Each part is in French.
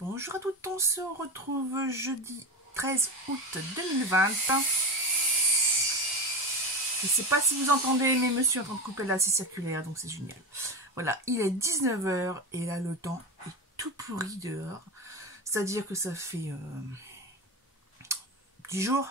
Bonjour à toutes, on se retrouve jeudi 13 août 2020. Je ne sais pas si vous entendez, mais monsieur est en train de couper la scie circulaire, donc c'est génial. Voilà, il est 19 h et là le temps est tout pourri dehors. C'est-à-dire que ça fait 10 jours.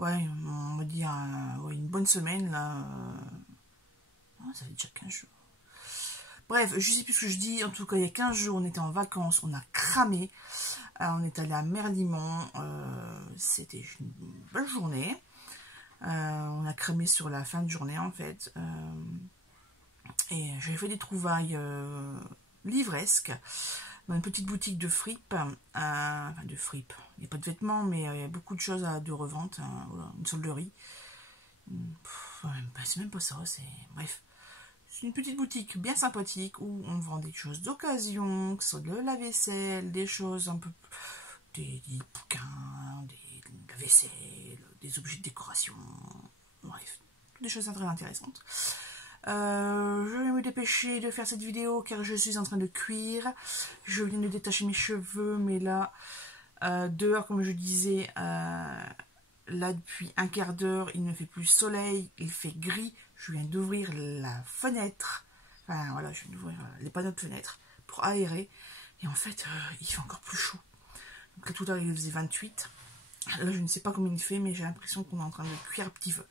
Ouais, on va dire ouais, une bonne semaine là. Ça fait déjà 15 jours. Bref, je sais plus ce que je dis. En tout cas, il y a 15 jours, on était en vacances, on a cramé. On est allé à Merlimont. C'était une belle journée. On a cramé sur la fin de journée, en fait. Et j'ai fait des trouvailles livresques dans une petite boutique de fripe. Enfin, de fripe. Il n'y a pas de vêtements, mais il y a beaucoup de choses de revente. Voilà, une solderie. C'est même pas ça, c'est... Bref. C'est une petite boutique bien sympathique où on vend des choses d'occasion, que ce soit de la vaisselle, des choses un peu... des bouquins, de la vaisselle, des objets de décoration, bref, des choses très intéressantes. Je vais me dépêcher de faire cette vidéo car je suis en train de cuire. Je viens de détacher mes cheveux, mais là, dehors, comme je disais, là depuis un quart d'heure, il ne fait plus soleil, il fait gris. Je viens d'ouvrir la fenêtre, enfin voilà, je viens d'ouvrir les panneaux de fenêtre pour aérer. Et en fait, il fait encore plus chaud. Donc là, tout à l'heure, il faisait 28. Là, je ne sais pas combien il fait, mais j'ai l'impression qu'on est en train de cuire un petit feu.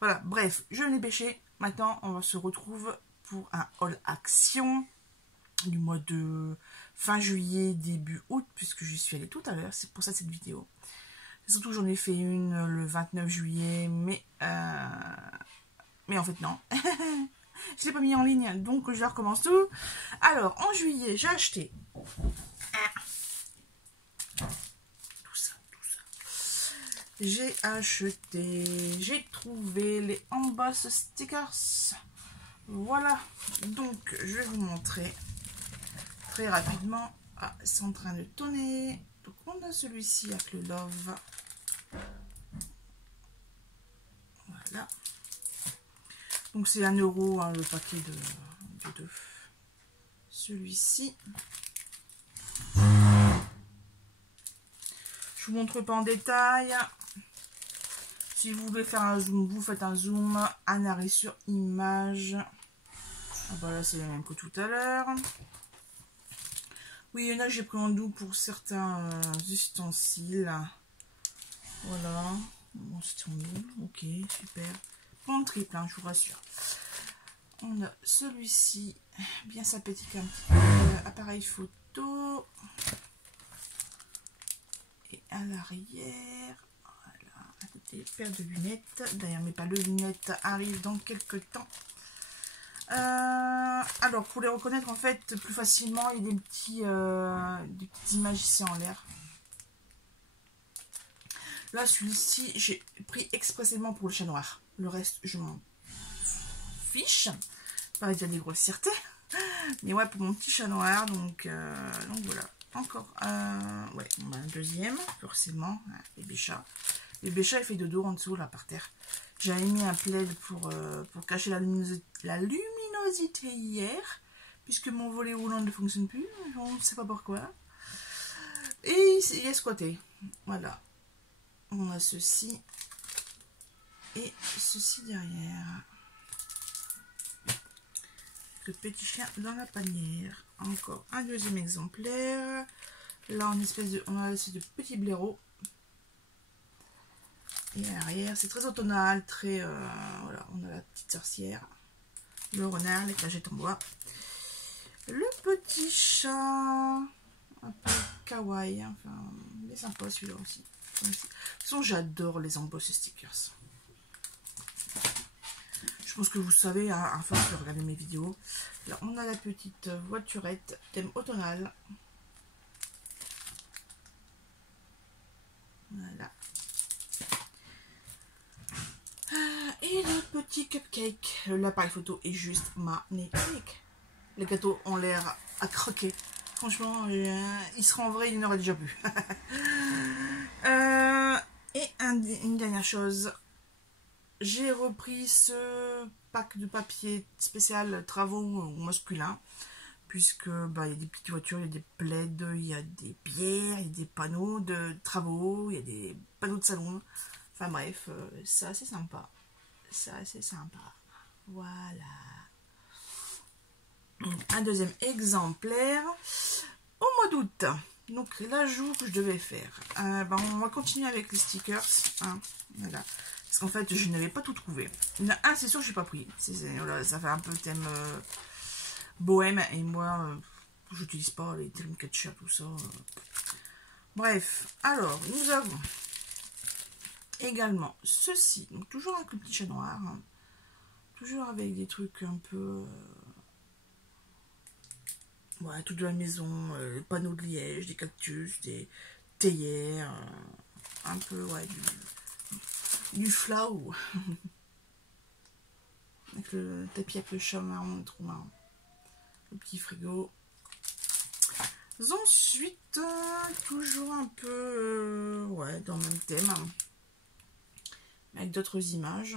Voilà, bref, je vais me dépêcher. Maintenant, on se retrouve pour un haul action du mois de fin juillet, début août, puisque j'y suis allée tout à l'heure. C'est pour ça cette vidéo. Surtout, j'en ai fait une le 29 juillet, mais en fait, non. Je ne l'ai pas mis en ligne, donc je recommence tout. Alors, en juillet, j'ai acheté... Tout ça. J'ai trouvé les Emboss Stickers. Voilà. Donc, je vais vous montrer très rapidement. Ah, c'est en train de tourner. Donc, on a celui-ci avec le Love. Voilà. Donc c'est 1 € hein, le paquet de 2. Celui-ci. Je vous montre pas en détail. Si vous voulez faire un zoom, vous faites un zoom, un arrêt sur image. Ah bah là c'est le même que tout à l'heure. Oui, il y en a j'ai pris en doux pour certains ustensiles. Voilà. Bon, c'est en doux. Ok, super. En triple, hein, je vous rassure. On a celui-ci, bien sympathique, un petit appareil photo. Et à l'arrière, voilà, à côté, paire de lunettes. D'ailleurs, mes pas de lunettes arrivent dans quelques temps. Alors, pour les reconnaître, en fait, plus facilement, il y a des petites images ici en l'air. Là, celui-ci, j'ai pris expressément pour le chat noir. Le reste, je m'en fiche. Pareil, il y a des grossièretés. Mais ouais, pour mon petit chat noir. Donc voilà. Encore ouais, un deuxième, forcément. Bébé chat. Bébé chat, il fait dodo en dessous, là, par terre. J'avais mis un plaid pour cacher la luminosité hier. Puisque mon volet roulant ne fonctionne plus. On ne sait pas pourquoi. Et il est squatté. Voilà. On a ceci et ceci derrière. Le petit chien dans la panière. Encore un deuxième exemplaire. Là, on a une espèce de petit blaireau. Et à l'arrière, c'est très automnal, très... voilà, on a la petite sorcière. Le renard, les cagettes en bois. Le petit chat. Un peu kawaii. Enfin, il est sympa celui-là aussi. De toute façon, j'adore les Emboss Stickers. Je pense que vous savez, hein, à force de regarder mes vidéos. Là, on a la petite voiturette, thème automnal. Voilà. Et le petit cupcake. L'appareil photo est juste magnifique. Les gâteaux ont l'air à croquer. Franchement, il sera en vrai, il n'aurait déjà plus. Et une dernière chose, j'ai repris ce pack de papier spécial travaux masculins, puisque bah, il y a des petites voitures, il y a des plaids, il y a des bières, il y a des panneaux de travaux, il y a des panneaux de salon. Enfin bref, c'est assez sympa. C'est assez sympa. Voilà. Donc, un deuxième exemplaire au mois d'août. Donc l'ajout que je devais faire. Ben, on va continuer avec les stickers. Hein, voilà. Parce qu'en fait, je n'avais pas tout trouvé. Il y en a un, c'est sûr que je n'ai pas pris. Voilà, ça fait un peu thème bohème. Et moi, je n'utilise pas les Dreamcatcher, tout ça. Bref, alors, nous avons également ceci. Donc toujours avec le petit chat noir. Hein, toujours avec des trucs un peu... ouais, tout de la maison. Panneaux de liège, des cactus, des théières. Un peu, ouais, du flow. Avec le tapis avec le chat marron, trop marrant. Le petit frigo. Ensuite, toujours un peu ouais, dans le même thème. Avec d'autres images.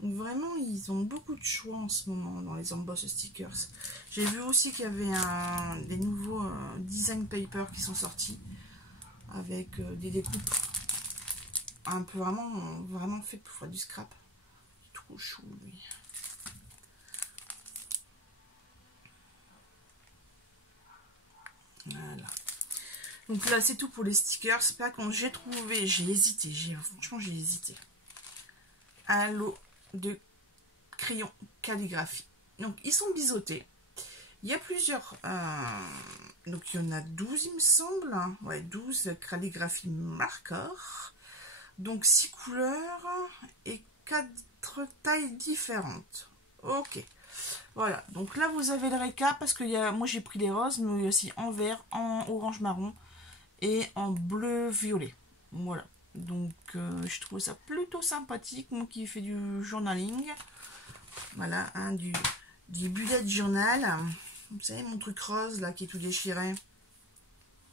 Donc vraiment, ils ont beaucoup de choix en ce moment dans les emboss stickers. J'ai vu aussi qu'il y avait des nouveaux design papers qui sont sortis. Avec des découpes un peu vraiment fait pour faire du scrap. Trop chou lui. Voilà. Donc là c'est tout pour les stickers. C'est pas quand j'ai trouvé, j'ai hésité, franchement j'ai hésité. Un lot de crayons calligraphie. Donc ils sont biseautés. Il y a plusieurs, donc il y en a 12 il me semble. Ouais, 12 calligraphies marqueurs. Donc 6 couleurs et 4 tailles différentes. Ok. Voilà. Donc là, vous avez le récap parce que moi, j'ai pris les roses, mais il y a aussi en vert, en orange marron et en bleu violet. Voilà. Donc, je trouve ça plutôt sympathique. Moi qui fais du journaling. Voilà, hein, du bullet journal. Vous savez, mon truc rose, là, qui est tout déchiré.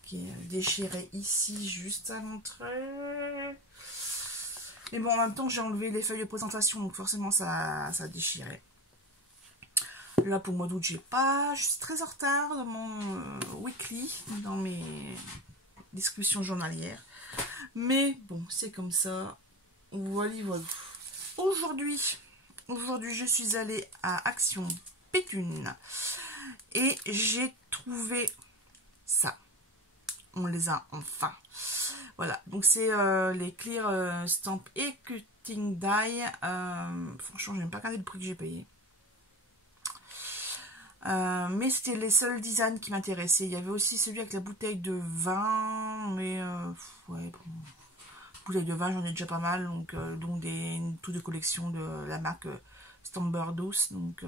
Qui est déchiré ici, juste à l'entrée. Mais bon, en même temps, j'ai enlevé les feuilles de présentation, donc forcément, ça a déchiré. Là, pour le mois d'août, je suis très en retard dans mon weekly, dans mes discussions journalières. Mais bon, c'est comme ça. Voilà, voilà. Aujourd'hui, je suis allée à Action Pétune et j'ai trouvé ça. On les a enfin. Voilà, donc c'est les Clear Stamp et Cutting Die. Franchement, je n'ai même pas regardé le prix que j'ai payé. Mais c'était les seuls designs qui m'intéressaient. Il y avait aussi celui avec la bouteille de vin. Mais ouais, bon. Bouteille de vin, j'en ai déjà pas mal. Donc des tout de collection de la marque Stamberdos. Donc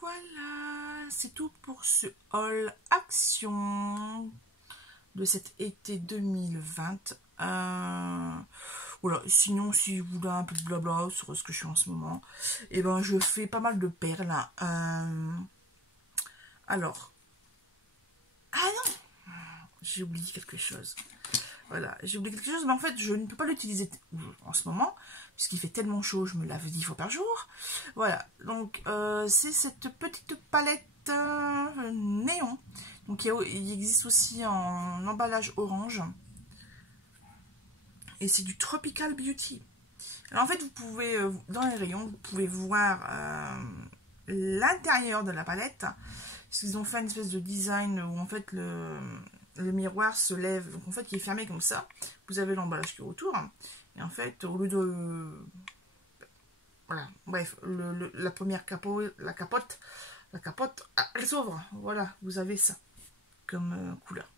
voilà, c'est tout pour ce haul Action de cet été 2020. Voilà, sinon si vous voulez un peu de blabla sur ce que je fais en ce moment, et ben je fais pas mal de perles. Alors, ah non, j'ai oublié quelque chose. Voilà, j'ai oublié quelque chose, mais en fait je ne peux pas l'utiliser en ce moment puisqu'il fait tellement chaud, je me lave 10 fois par jour. Voilà, donc c'est cette petite palette néon. Donc il existe aussi en emballage orange. Et c'est du Tropical Beauty. Alors en fait, vous pouvez, dans les rayons, vous pouvez voir l'intérieur de la palette. Parce qu'ils ont fait une espèce de design où en fait le miroir se lève. Donc en fait, il est fermé comme ça. Vous avez l'emballage qui est autour. Et en fait, au lieu de... Voilà, bref, la première la capote, elle s'ouvre. Voilà, vous avez ça comme couleur.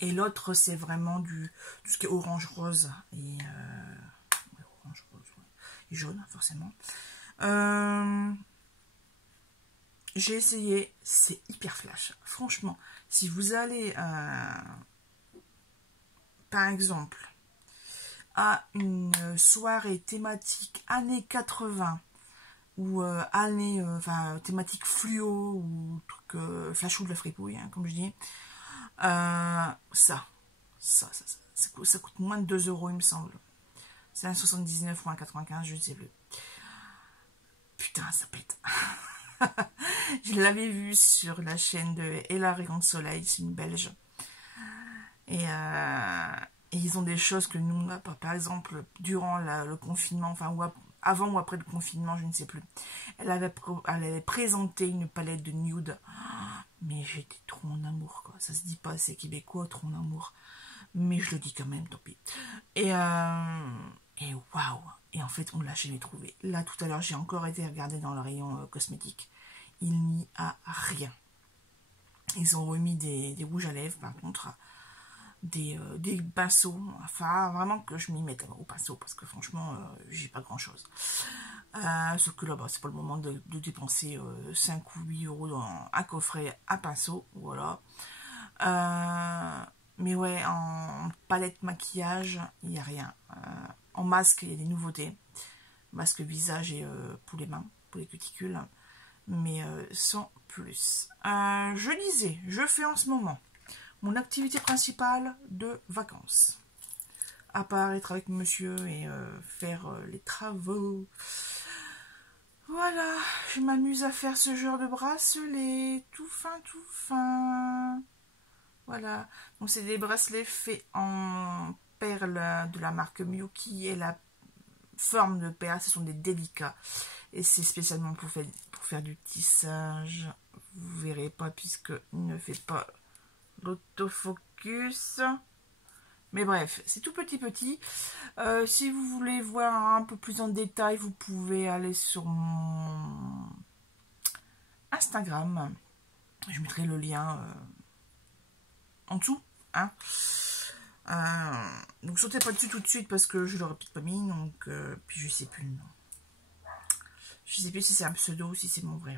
Et l'autre, c'est vraiment tout ce qui est orange-rose et orange-rose, ouais, et jaune, forcément. J'ai essayé, c'est hyper flash. Franchement, si vous allez, par exemple, à une soirée thématique années 80, ou thématique fluo, ou truc flashou de la fripouille, hein, comme je dis, ça coûte moins de 2 €, il me semble. C'est un 79 ou un 95, je ne sais plus. Putain, ça pète. Je l'avais vu sur la chaîne de Ella Rayon de Soleil, c'est une Belge. Et ils ont des choses que nous, on n'a pas. Par exemple, durant le confinement, enfin, avant ou après le confinement, je ne sais plus. Elle avait présenté une palette de nude. Mais j'étais trop en amour, quoi. Ça se dit pas, c'est québécois, trop en amour. Mais je le dis quand même, tant pis. Et waouh. Et en fait, on ne l'a jamais trouvé. Là, tout à l'heure, j'ai encore été regarder dans le rayon cosmétique. Il n'y a rien. Ils ont remis des rouges à lèvres, par contre, des pinceaux. Enfin, vraiment que je m'y mette au pinceau, parce que franchement, j'ai pas grand-chose. Sauf que là, bah, c'est pas le moment de dépenser 5 ou 8 euros dans un coffret à pinceau. Voilà. Mais ouais, en palette maquillage, il n'y a rien. En masque, il y a des nouveautés. Masque visage et pour les mains, pour les cuticules. Mais sans plus. Je disais, je fais en ce moment mon activité principale de vacances. À part être avec monsieur et faire les travaux. Voilà, je m'amuse à faire ce genre de bracelet. Tout fin. Voilà, donc c'est des bracelets faits en perles de la marque Miyuki et la forme de perles, ce sont des délicats. Et c'est spécialement pour faire du tissage. Vous verrez pas puisque il ne fait pas l'autofocus. Mais bref, c'est tout petit. Si vous voulez voir un peu plus en détail, vous pouvez aller sur mon Instagram. Je mettrai le lien en dessous. Hein. Donc sautez pas dessus tout de suite parce que je l'aurais peut-être pas mis. Donc, puis je sais plus le nom. Je sais plus si c'est un pseudo ou si c'est mon vrai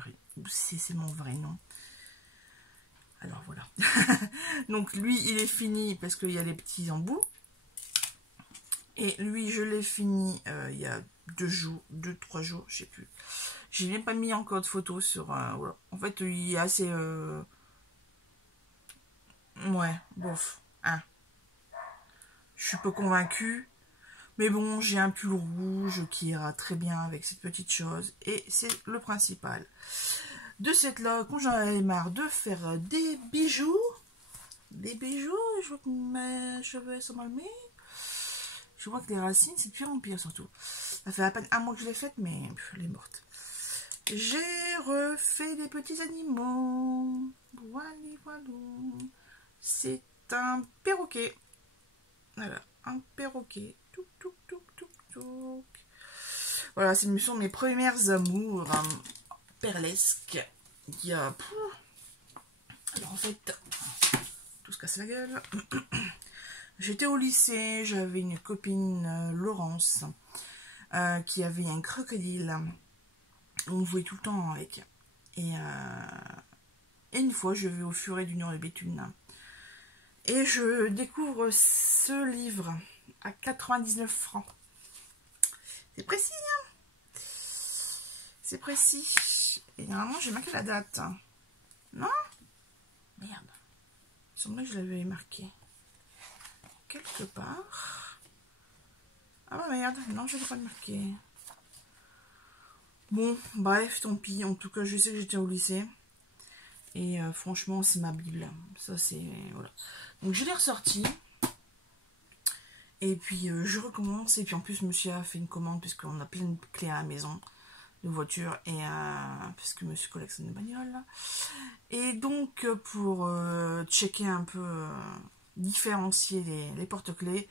nom. Alors voilà. Donc lui, il est fini parce qu'il y a les petits embouts. Et lui, je l'ai fini il y a 2-3 jours, je sais plus. J'ai même pas mis encore de photos sur... voilà. En fait, il est assez... ouais, bof. Hein. Je suis pas convaincue. Mais bon, j'ai un pull rouge qui ira très bien avec cette petite chose. Et c'est le principal. De cette là, quand j'en avais marre de faire des bijoux. Je vois que mes cheveux sont mal mis. Je vois que les racines, c'est de pire en pire surtout. Ça fait à peine un mois que je l'ai faite, mais elle est morte. J'ai refait des petits animaux. Voilà. C'est un perroquet. Voilà, un perroquet. Voilà, ce sont mes premières amours perlesques. Il y a... Alors en fait, tout se casse la gueule. J'étais au lycée, j'avais une copine, Laurence, qui avait un crocodile. On jouait tout le temps avec. Et une fois, je vais au Furet du Nord de Béthune. Et je découvre ce livre à 99 francs. C'est précis, hein? C'est précis. Et normalement, j'ai marqué la date. Non? Merde. Il semblait que je l'avais marqué. Quelque part. Ah bah merde, non, je ne l'ai pas marqué. Bon, bref, tant pis. En tout cas, je sais que j'étais au lycée. Et franchement, c'est ma Bible. Ça, c'est... Voilà. Donc, je l'ai ressorti. Et puis, je recommence. Et puis, en plus, monsieur a fait une commande puisqu'on a plein de clés à la maison de voiture. Et parce que monsieur collectionne des bagnoles. Et donc, pour checker un peu, différencier les porte-clés,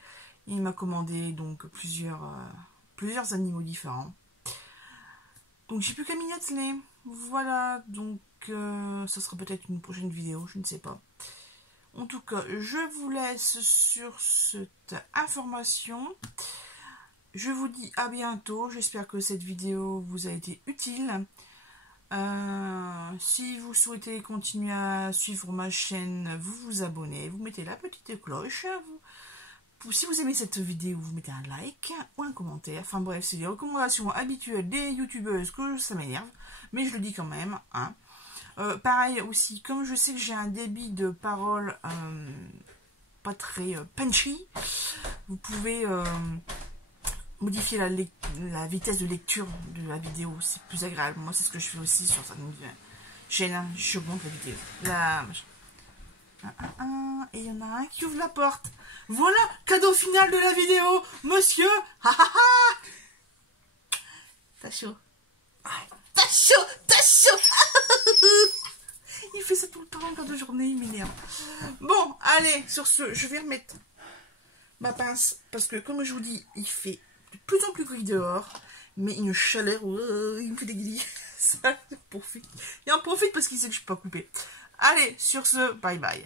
il m'a commandé donc plusieurs animaux différents. Donc, j'ai plus qu'à m'y atteler. Voilà, donc ça sera peut-être une prochaine vidéo, je ne sais pas. En tout cas, je vous laisse sur cette information. Je vous dis à bientôt. J'espère que cette vidéo vous a été utile. Si vous souhaitez continuer à suivre ma chaîne, vous vous abonnez, vous mettez la petite cloche. Si vous aimez cette vidéo, vous mettez un like ou un commentaire. Enfin bref, c'est les recommandations habituelles des youtubeuses que ça m'énerve. Mais je le dis quand même. Hein. Pareil aussi, comme je sais que j'ai un débit de parole pas très punchy, vous pouvez modifier la vitesse de lecture de la vidéo. C'est plus agréable. Moi, c'est ce que je fais aussi sur certaines chaînes. Hein. J'augmente la vidéo. Et il y en a un qui ouvre la porte. Voilà, cadeau final de la vidéo, monsieur. T'as chaud. T'as chaud, t'as chaud. Il fait ça tout le temps, quand de journée, il m'énerve. Bon, allez, sur ce, je vais remettre ma pince. Parce que, comme je vous dis, il fait de plus en plus gris dehors. Mais une chaleur, il me fait des guillis. Ça, il en profite parce qu'il sait que je ne peux pas couper. Allez, sur ce, bye bye.